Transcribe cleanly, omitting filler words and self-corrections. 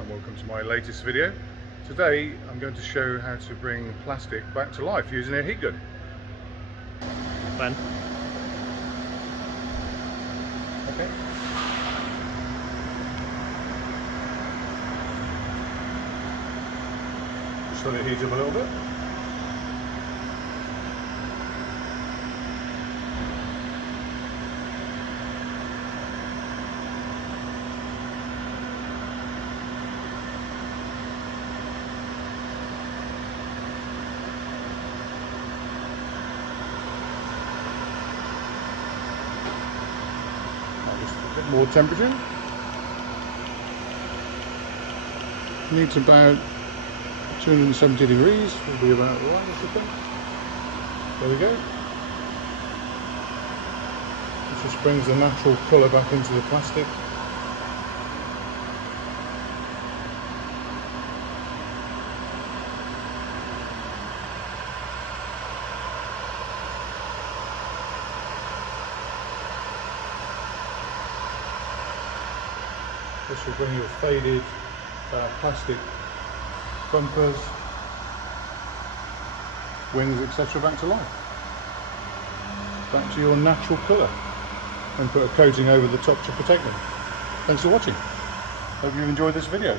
and welcome to my latest video. Today I'm going to show how to bring plastic back to life using a heat gun. Fun. Okay. Just let it heat up a little bit. A bit more temperature. Needs about 270 degrees, will be about right, I should think. There we go. This just brings the natural colour back into the plastic. This will bring your faded plastic bumpers, wings, etc. back to life. Back to your natural colour. And put a coating over the top to protect them. Thanks for watching. Hope you enjoyed this video.